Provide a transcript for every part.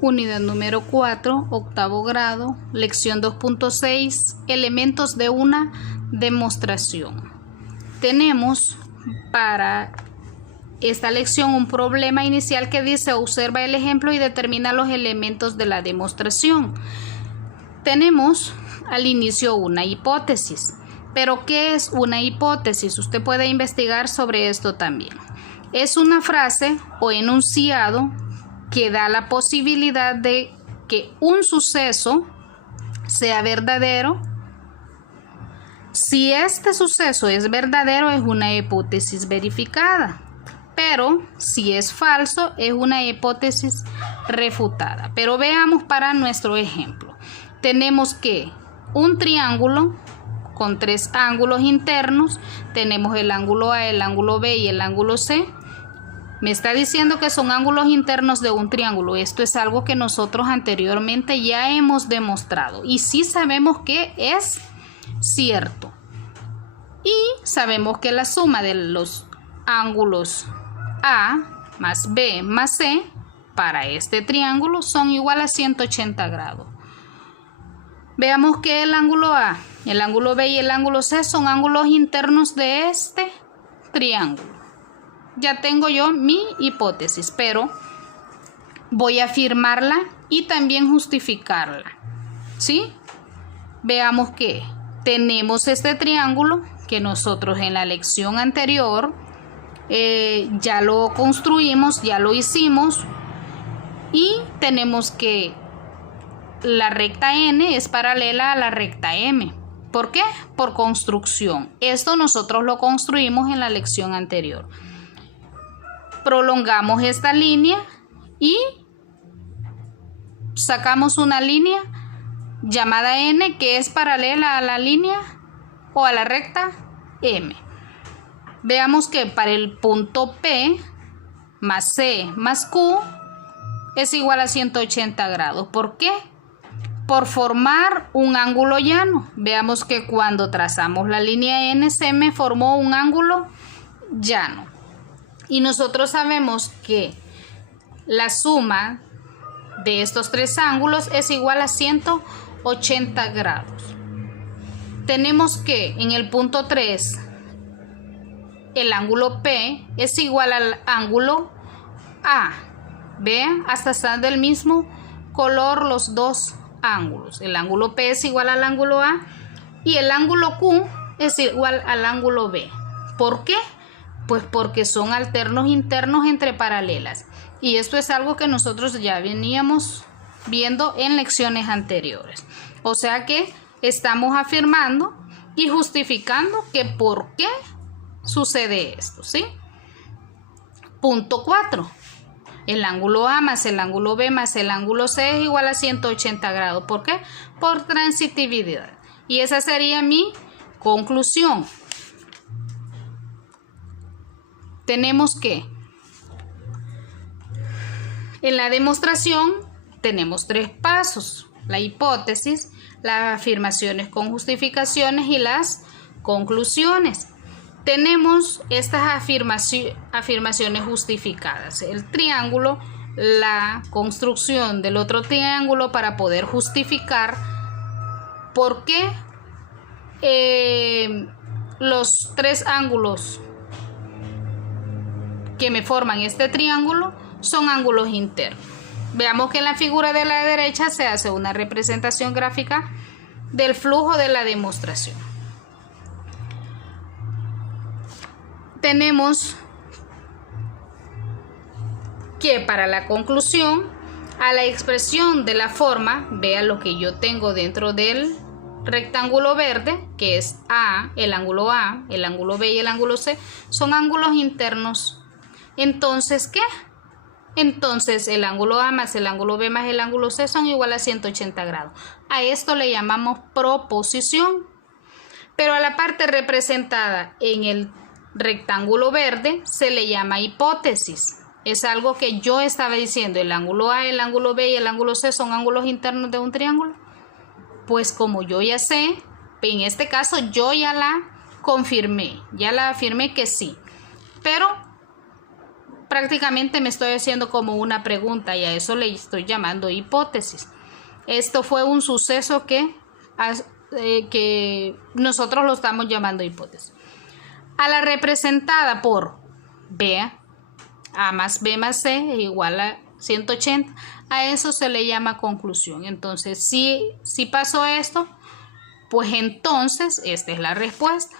Unidad número 4, octavo grado, lección 2.6, elementos de una demostración. Tenemos para esta lección un problema inicial que dice: observa el ejemplo y determina los elementos de la demostración. Tenemos al inicio una hipótesis. Pero ¿qué es una hipótesis? Usted puede investigar sobre esto también. Es una frase o enunciado que da la posibilidad de que un suceso sea verdadero. Si este suceso es verdadero, es una hipótesis verificada. Pero si es falso, es una hipótesis refutada. Pero veamos para nuestro ejemplo. Tenemos que un triángulo con tres ángulos internos. Tenemos el ángulo A, el ángulo B y el ángulo C. Me está diciendo que son ángulos internos de un triángulo. Esto es algo que nosotros anteriormente ya hemos demostrado. Y sí sabemos que es cierto. Y sabemos que la suma de los ángulos A más B más C para este triángulo son igual a 180 grados. Veamos que el ángulo A, el ángulo B y el ángulo C son ángulos internos de este triángulo. Ya tengo yo mi hipótesis, pero voy a afirmarla y también justificarla, ¿sí? Veamos que tenemos este triángulo que nosotros en la lección anterior ya lo construimos, ya lo hicimos, y tenemos que la recta N es paralela a la recta M. ¿Por qué? Por construcción. Esto nosotros lo construimos en la lección anterior. Prolongamos esta línea y sacamos una línea llamada N que es paralela a la línea o a la recta M. Veamos que para el punto P más C más Q es igual a 180 grados. ¿Por qué? Por formar un ángulo llano. Veamos que cuando trazamos la línea N se me formó un ángulo llano. Y nosotros sabemos que la suma de estos tres ángulos es igual a 180 grados. Tenemos que en el punto 3 el ángulo P es igual al ángulo A. Vean, hasta están del mismo color los dos ángulos. El ángulo P es igual al ángulo A y el ángulo Q es igual al ángulo B. ¿Por qué? Pues porque son alternos internos entre paralelas. Y esto es algo que nosotros ya veníamos viendo en lecciones anteriores. O sea que estamos afirmando y justificando que por qué sucede esto, ¿sí? Punto 4. El ángulo A más el ángulo B más el ángulo C es igual a 180 grados. ¿Por qué? Por transitividad. Y esa sería mi conclusión. Tenemos que en la demostración tenemos tres pasos: la hipótesis, las afirmaciones con justificaciones y las conclusiones. Tenemos estas afirmaciones justificadas: el triángulo, la construcción del otro triángulo para poder justificar por qué los tres ángulos que me forman este triángulo son ángulos internos. Veamos que en la figura de la derecha se hace una representación gráfica del flujo de la demostración. Tenemos que para la conclusión, a la expresión de la forma, vean lo que yo tengo dentro del rectángulo verde, que es A, el ángulo B y el ángulo C, son ángulos internos. Entonces, ¿qué? Entonces, el ángulo A más el ángulo B más el ángulo C son igual a 180 grados. A esto le llamamos proposición. Pero a la parte representada en el rectángulo verde se le llama hipótesis. Es algo que yo estaba diciendo: el ángulo A, el ángulo B y el ángulo C son ángulos internos de un triángulo. Pues como yo ya sé, en este caso yo ya la confirmé, ya la afirmé que sí. Pero prácticamente me estoy haciendo como una pregunta y a eso le estoy llamando hipótesis. Esto fue un suceso que nosotros lo estamos llamando hipótesis. A la representada por B, A más B más C es igual a 180, a eso se le llama conclusión. Entonces, si pasó esto, pues entonces esta es la respuesta.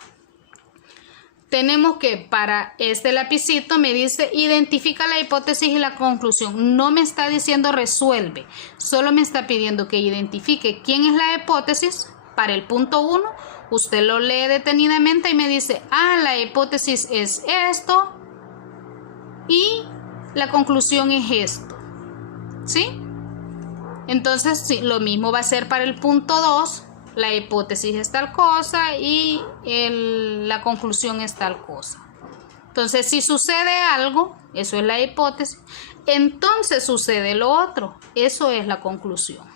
Tenemos que para este lapicito me dice identifica la hipótesis y la conclusión. No me está diciendo resuelve, solo me está pidiendo que identifique quién es la hipótesis. Para el punto 1, usted lo lee detenidamente y me dice, la hipótesis es esto y la conclusión es esto, ¿sí? Entonces, sí, lo mismo va a ser para el punto 2. La hipótesis es tal cosa y la conclusión es tal cosa. Entonces, si sucede algo, eso es la hipótesis. Entonces sucede lo otro, eso es la conclusión.